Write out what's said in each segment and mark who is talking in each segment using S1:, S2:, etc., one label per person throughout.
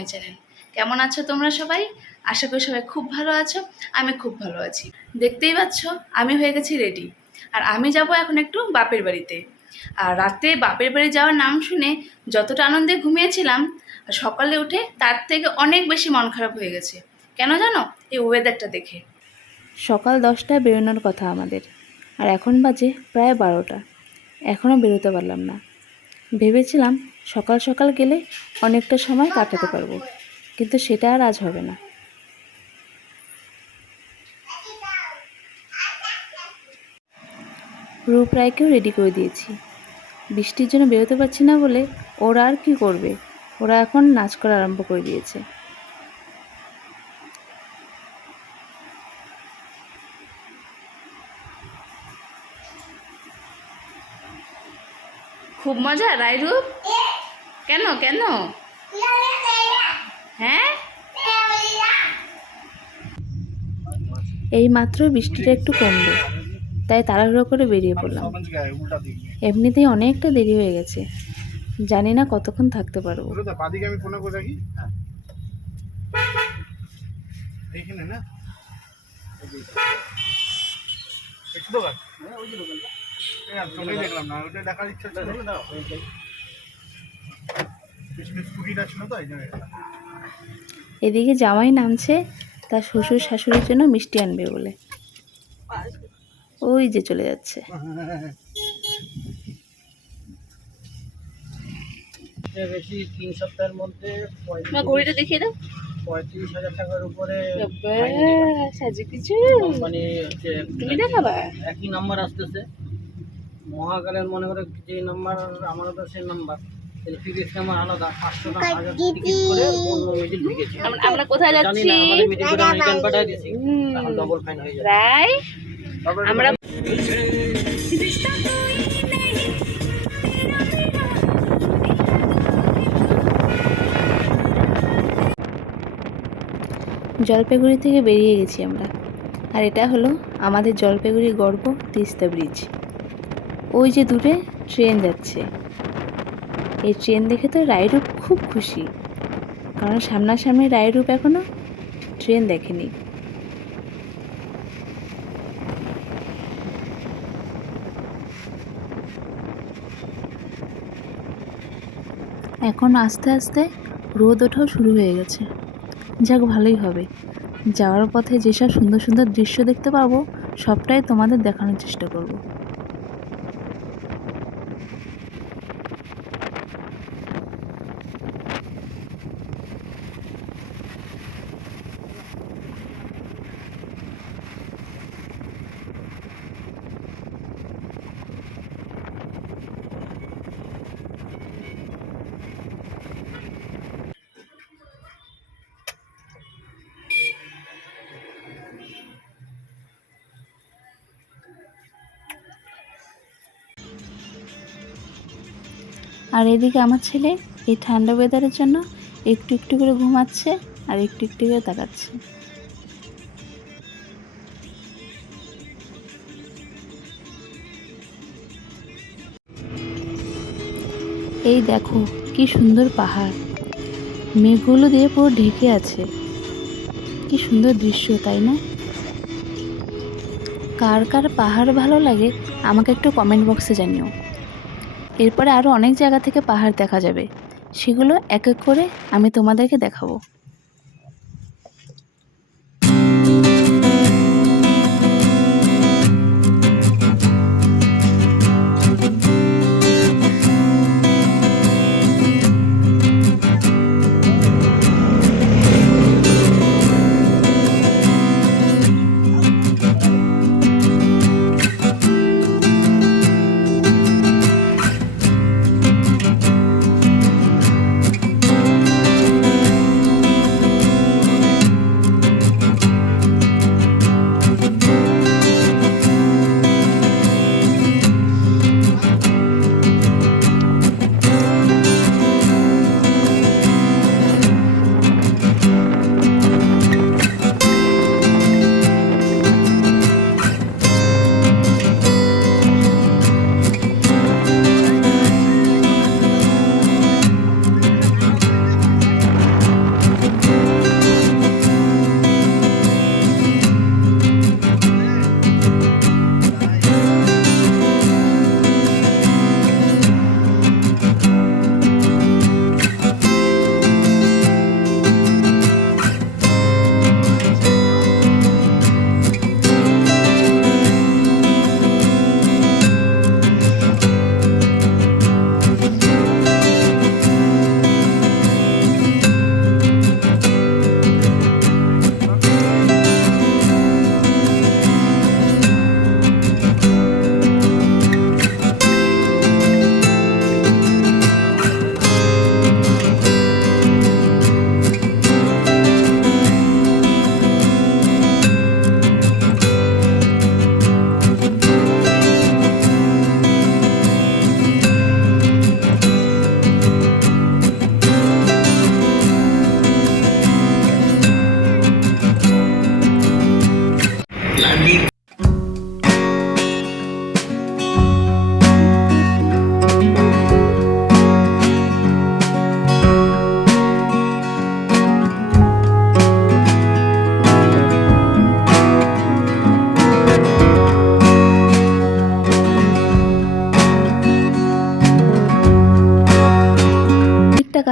S1: My channel. কেমন আছো তোমরা সবাই? আশা করি সবাই খুব ভালো আছো, আমি খুব ভালো আছি। দেখতেই পাচ্ছ, আমি হয়ে গেছি রেডি আর আমি যাব এখন একটু বাপের বাড়িতে। আর রাতে বাপের বাড়ি যাওয়ার নাম শুনে যতটা আনন্দে ঘুমিয়েছিলাম, সকালে উঠে তার থেকে অনেক বেশি মন খারাপ হয়ে গেছে। কেন জানো? এই ওয়েদারটা দেখে।
S2: সকাল দশটায় বেরোনোর কথা আমাদের। আর এখন বাজে প্রায় বারোটা। এখনও বেরোতে পারলাম না। ভেবেছিলাম সকাল সকাল গেলে অনেকটা সময় কাটাতে পারব। কিন্তু সেটা আর আজ হবে না। রূপরায়কেও রেডি করে দিয়েছি। বৃষ্টির জন্য বেরোতে পারছি না বলে ওরা আর কি করবে? ওরা এখন নাচ করা আরম্ভ করে দিয়েছে।
S1: খুব মজা, রায়রূপ? কেন কেন? হ্যাঁ?
S2: এই মাত্র বৃষ্টিটা একটু কমলো তাই তাড়াহুড়ো করে বেরিয়ে পড়লাম। এমনিতেই অনেকটা দেরি হয়ে গেছে জানি না কতক্ষণ থাকতে পারব।
S3: আর চোখেই দেখলাম না ওটা দেখার ইচ্ছা পিছনে স্কুটিটা ছিল তো এই জন্য
S2: এদিকে জামাই নামছে তার শ্বশুর শাশুড়ির জন্য মিষ্টি আনবে বলে। ওই যে চলে যাচ্ছে।
S4: বেশি তিন সপ্তাহের মধ্যে
S1: ঘড়িটা দেখিয়ে দাও।
S4: পঁয়ত্রিশ হাজার টাকার উপরে
S1: সাজে কিছু।
S4: কোম্পানি হচ্ছে
S1: তুমি দেখাবা?
S4: একই নাম্বার আসতেছে। মহাকালের মনে করে যে নাম্বার আমারও তো সেই নাম্বার।
S1: আমরা- কোথায় যাচ্ছি?
S4: হয়ে
S1: আমরা
S2: জলপাইগুড়ি থেকে বেরিয়ে গেছি আমরা। আর এটা হলো আমাদের জলপাইগুড়ি গর্ব তিস্তা ব্রিজ। ওই যে দূরে ট্রেন যাচ্ছে। এই ট্রেন দেখে তো রায়রূপ খুব খুশি। কারণ সামনাসামনি রায়রূপ এখনও ট্রেন দেখেনি। এখন আস্তে আস্তে রোদ ওঠাও শুরু হয়ে গেছে। যাক, ভালোই হবে। যাওয়ার পথে যেসব সুন্দর সুন্দর দৃশ্য দেখতে পাবো, সবটাই তোমাদের দেখানোর চেষ্টা করব। আর এদিকে আমার ছেলে এই ঠান্ডা ওয়েদারের জন্য একটু একটু করে ঘুমাচ্ছে আর একটু একটু করে তাকাচ্ছে। এই দেখো কি সুন্দর পাহাড়। মেঘগুলো দিয়ে পুরো ঢেকে আছে। কি সুন্দর দৃশ্য, তাই না? কার কার পাহাড় ভালো লাগে আমাকে একটু কমেন্ট বক্সে জানিও। এরপরে আরও অনেক জায়গা থেকে পাহাড় দেখা যাবে। সেগুলো এক এক করে আমি তোমাদেরকে দেখাবো।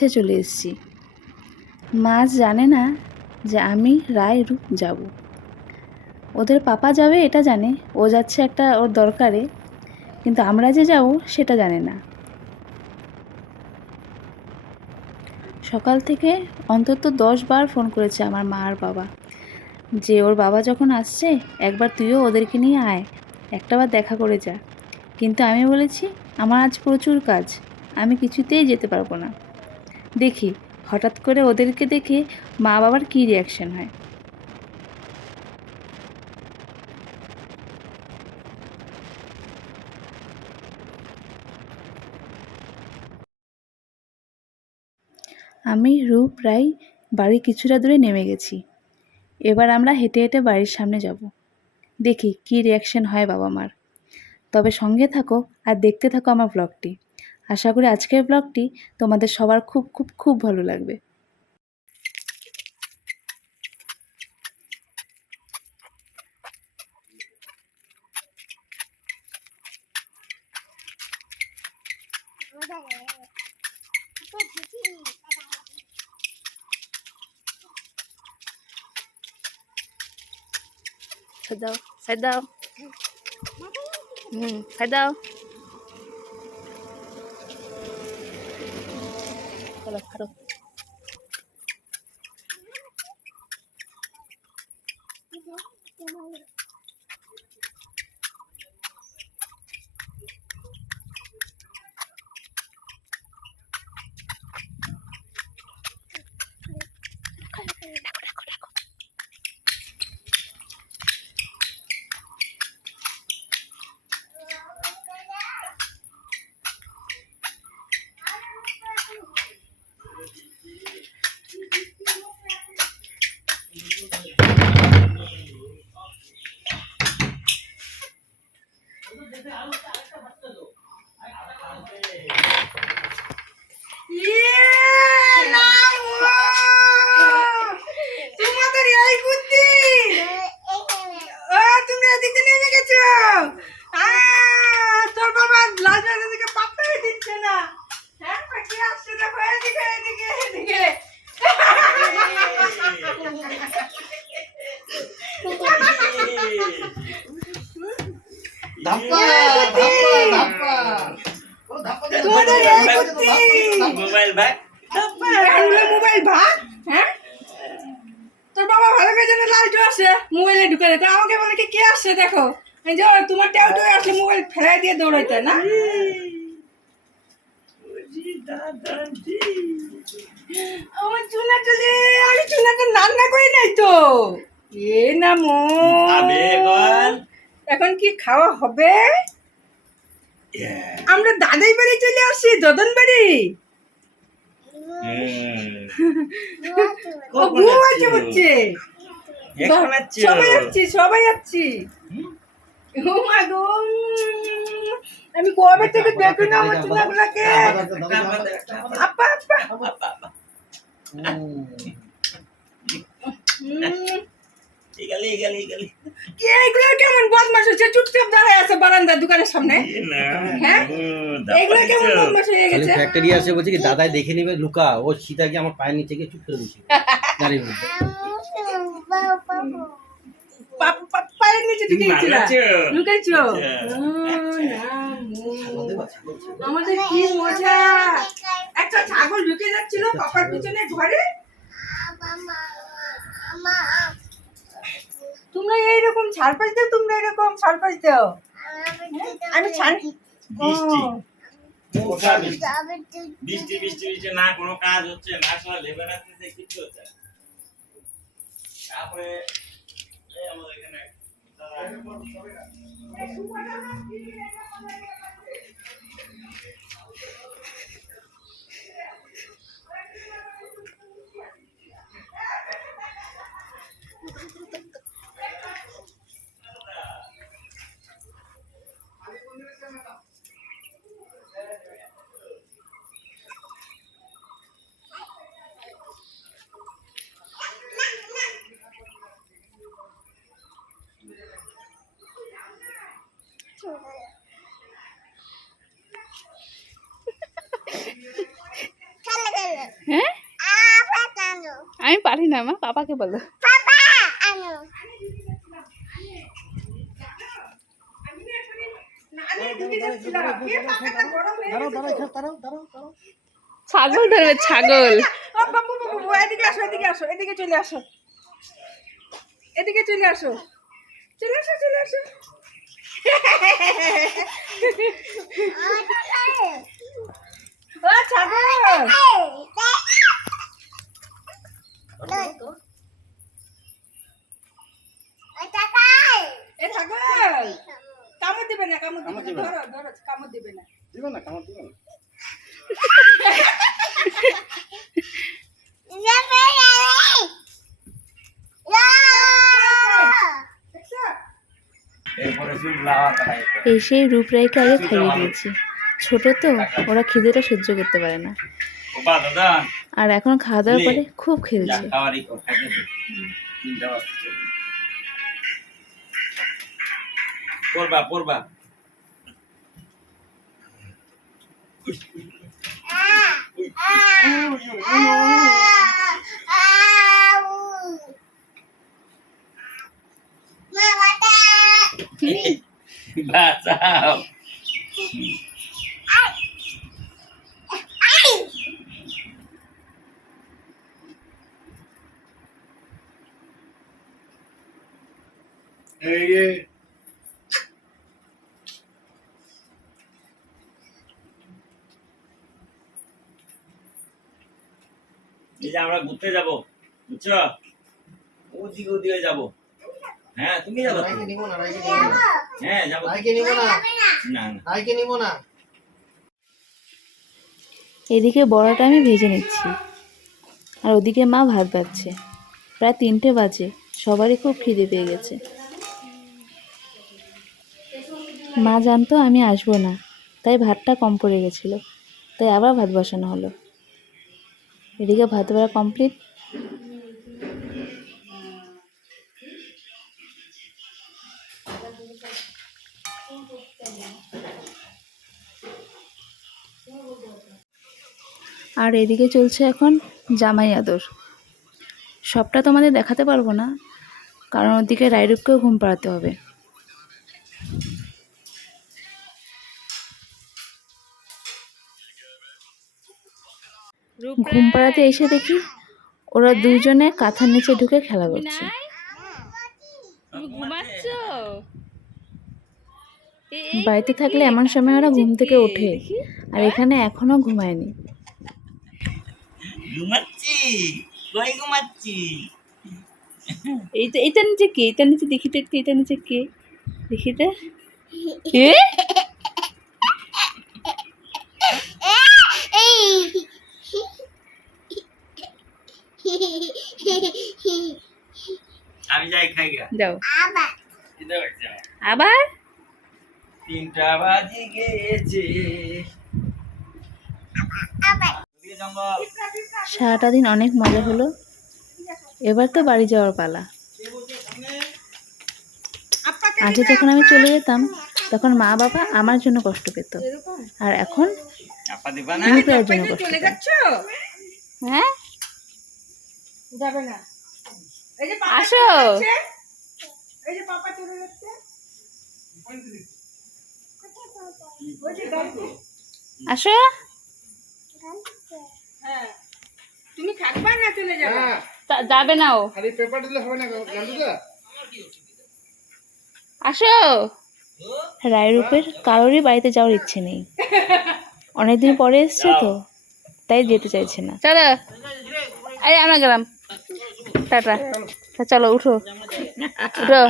S2: কাছে চলে এসেছি। মা আজ জানে না যে আমি রায় রূপ যাব। ওদের পাপা যাবে এটা জানে, ও যাচ্ছে একটা ওর দরকারে, কিন্তু আমরা যে যাব সেটা জানে না। সকাল থেকে অন্তত দশ বার ফোন করেছে আমার মা আর বাবা। যে ওর বাবা যখন আসছে, একবার তুইও ওদেরকে নিয়ে আয় একটাবার দেখা করে যা। কিন্তু আমি বলেছি, আমার আজ প্রচুর কাজ, আমি কিছুতেই যেতে পারব না। দেখি, হঠাৎ করে ওদেরকে দেখে মা বাবার কী রিয়াকশন হয়? আমি রূপ রাই বাড়ির কিছুটা দূরে নেমে গেছি। এবার আমরা হেঁটে হেঁটে বাড়ির সামনে যাব। দেখি কী রিয়াকশন হয় বাবা মার তবে সঙ্গে থাকো আর দেখতে থাকো আমার ব্লগটি আশা করি আজকের ব্লগটি তোমাদের সবার খুব খুব খুব ভালো লাগবে। দাও হুম সাইড দাও। চলো Thank
S5: তোমাদের আসে মোবাইলে ঢুকে দেখো আমাকে বলে কি কে আসছে দেখো? যে তোমার ট্যাউটু আসলে মোবাইল ফেলাই দিয়ে দৌড়াইতে না? আমার চুনা চলে আমি চুনাটা রান্না করি নাই তো। এ না মো
S6: আবে গল
S5: এখন কি খাওয়া হবে? আমরা দাদাই বাড়ি চলে আসছি দদন বাড়ি। ও আছে হচ্ছে সবাই সবাই আমি কবে থেকে দেখি না আমার চুনাগুলাকে আপা আপা। উম,
S6: ইগালি ইগালি ইগালি
S5: কি এগুলো কেমন বদমাস হচ্ছে? চুপচাপ দাঁড়ায় আছে দোকানের সামনে। হ্যাঁ? এগুলো কেমন বদমাস হয়ে
S4: খালি
S5: গেছে?
S4: ফ্যাক্টরি আসে বলছে কি দাদাই দেখে নেবে লুকা ও সীতাকে আমার পায়ের নিচে গিয়ে চুপ করে দিচ্ছে গাড়ির মধ্যে।
S5: পায়ের নিচে কি একটা ছাগল ঢুকে পিছনে ঘরে তোমরা এইরকম ছাড়পাই দাও তোমরা এরকম ছাড়পাই দাও আমি ছাড়
S6: বৃষ্টি। বৃষ্টি, না কোনো কাজ হচ্ছে, না কিছু হচ্ছে। তারপরে আমাদের এখানে
S2: হ্যাঁ মা পাপাকে বলো ছাগল ধরবে ছাগল।
S5: এদিকে আসো এদিকে আসো এদিকে চলে আসো। এদিকে চলে আসো। চলে আসো চলে আসো। ও ছাগল। এ ছাগল কামড় দিবে না কামড় দিবে না ধরো ধরো কামড় দিবে না।
S3: দিবে না কামড় দিবে না।
S5: দেখছ
S6: এরপরে শুধু লাওয়া খাই
S2: এই সেই রূপরাইকে আগে খাইয়ে দিয়েছি। ছোট তো ওরা খিদেটা সহ্য করতে পারে না।
S6: দাদা।
S2: আর এখন খাওয়া দাওয়ার পরে খুব খেলছে।
S6: পড়বা পড়বা। বাঁচাও
S3: এই যে
S6: এই যে আমরা ঘুরতে যাব? বুঝছ? ওদিকে ওদিকে যাব? হ্যাঁ তুমি যাব হ্যাঁ যাব।
S4: না।
S6: না। না
S4: রাইকে নিব না।
S2: এদিকে বড়াটা আমি ভেজে নিচ্ছি। আর ওদিকে মা ভাত বাড়ছে প্রায় তিনটে বাজে। সবারই খুব খিদে পেয়ে গেছে। মা জানতো আমি আসব না। তাই ভাতটা কম পড়ে গেছিল। তাই আবার ভাত বসানো হলো। এদিকে ভাত বাড়া কমপ্লিট আর এদিকে চলছে এখন জামাই আদর। সবটা তোমাদের দেখাতে পারব না, কারণ ওদিকে রায়রূপকেও ঘুম পাড়াতে হবে। ঘুম পাড়াতে এসে দেখি ওরা দুজনে কাঁথার নিচে ঢুকে খেলা করছে। বাড়িতে থাকলে এমন সময় ওরা ঘুম থেকে ওঠে আর এখানে এখনও ঘুমায়নি।
S6: ঘুমাচ্ছি কই
S2: এইটা এইটা নিচে কে? এটা নিচে দেখি তো একটু এটা নিচে কে? দেখি তো এ
S6: আমি যাই খাই গা
S2: যাও। আবার?
S6: তিনটা বাজে গেছে।
S2: সারাটা দিন অনেক মজা হলো। এবার তো বাড়ি যাওয়ার পালা। আগে যখন আমি চলে যেতাম তখন মা বাবা আমার জন্য কষ্ট পেত। আর এখন
S6: আপা দিবা না?
S2: জন্য কষ্ট হ্যাঁ?
S5: যাবে না।
S2: আসো।
S5: চলে যাচ্ছে। এই যে পাপা চলে যাচ্ছে। ওই যে গাড়িতে।
S2: আসো।
S5: হ্যাঁ। তুমি থাকবা না চলে যাবে?
S2: তা- যাবে না ও।
S3: খালি পেপার দিলে হবে না গান্ধুদা?
S2: আসো। রায়রূপের কারোরই বাড়িতে যাওয়ার ইচ্ছে নেই। অনেকদিন পরে এসছে তো তাই যেতে চাইছে না। চলো। এই আমরা গেলাম। টাটা। চলো উঠো। উঠো।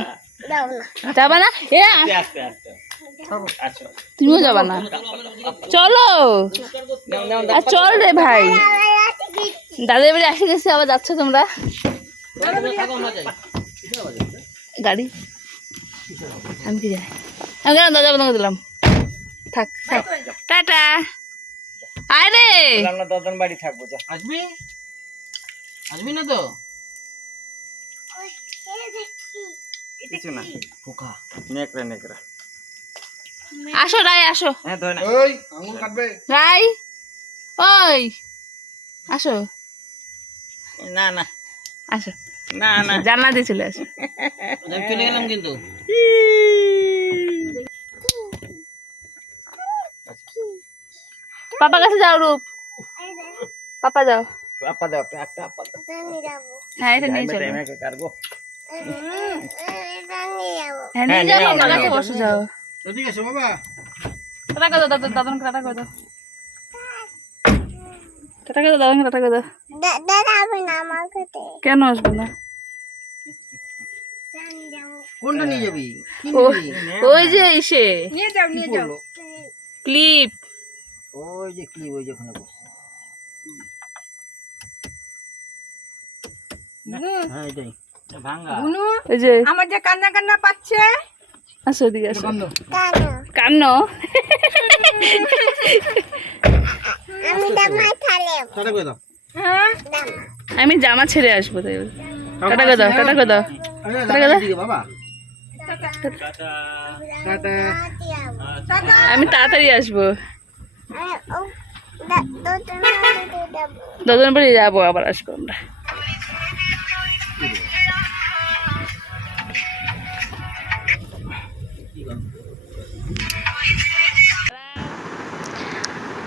S2: যাবা না? এ
S6: আচ্ছা।
S2: তুমিও যাবা না। চলো। আর চল রে ভাই। দাদের বাড়ি আসে গেছে আবার যাচ্ছ তোমরা?
S4: যাই।
S2: গাড়ি। আমি কি জানি? আমি কেন দাদা বন্ধ দিলাম? থাক থাক। টাটা। আরে
S6: আমরা বাড়ি থাকব
S4: আসবি? আসবি না তো?
S6: কিছু না।
S4: পোকা
S6: নেকড়া নেকড়া।
S2: আসো রাই আসো।
S6: হ্যাঁ ধরে না।
S3: ওই আঙুল কাটবে।
S2: রাই ওই আসো।
S6: না না।
S1: আসো।
S6: না না।
S1: জানলা দিয়ে চলে আসো।
S4: চলে গেলাম কিন্তু।
S1: পাপা কাছে যাও রূপ। পাপা যাও।
S6: পাপা দাও একটা দাও।
S1: হ্যাঁ এটা নিয়ে চলো। হ্যাঁ নিয়ে যাও পাপার কাছে বসে যাও।
S3: ঠিক আছে বাবা।
S1: টাটা করে দাদা দাদনকে টাটা করে দাও। টাটা করে দাদনকে টাটা করে দাও। কেন আসবে না?
S4: কোনটা নিয়ে যাবি?
S1: ওই যে ইসে।
S5: নিয়ে যাও নিয়ে যাও।
S1: ক্লিপ।
S4: ওই যে কি ওই যে ওখানে হ্যাঁ
S1: যে।
S5: আমার যে কান্না কান্না পাচ্ছে।
S1: আসো আসো। কান্ন।
S5: হ্যাঁ।
S1: আমি জামা ছেড়ে আসব তাই টাটা করে দাও টাটা করে দাও। টাটা করে
S5: টাটা।
S1: আমি তাড়াতাড়ি আসব। দোকান বাড়ি যাব আবার আসব আমরা।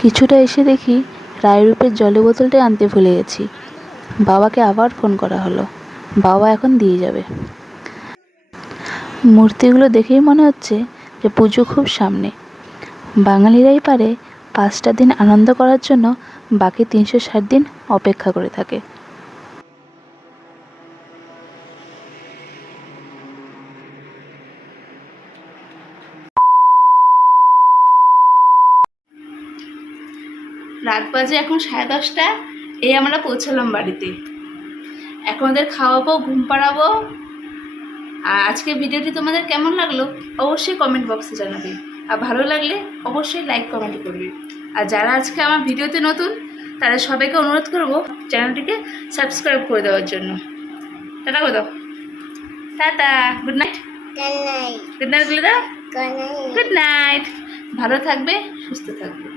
S2: কিছুটা এসে দেখি রায়রূপের জলের বোতলটা আনতে ভুলে গেছি। বাবাকে আবার ফোন করা হলো। বাবা এখন দিয়ে যাবে। মূর্তিগুলো দেখেই মনে হচ্ছে যে পুজো খুব সামনে। বাঙালিরাই পারে পাঁচটা দিন আনন্দ করার জন্য বাকি তিনশো ষাট দিন অপেক্ষা করে থাকে।
S1: রাত বাজে এখন সাড়ে দশটা এই আমরা পৌঁছালাম বাড়িতে। এখন ওদের খাওয়াবো ঘুম পাড়াবো। আর আজকে ভিডিওটি তোমাদের কেমন লাগল অবশ্যই কমেন্ট বক্সে জানাবে। আর ভালো লাগলে অবশ্যই লাইক কমেন্ট করবে। আর যারা আজকে আমার ভিডিওতে নতুন তাদের সবাইকে অনুরোধ করব চ্যানেলটিকে সাবস্ক্রাইব করে দেওয়ার জন্য। টাটা করে দাও। Tata good night good night বলে দাও। গুড নাইট ভালো থাকবে সুস্থ থাকবে।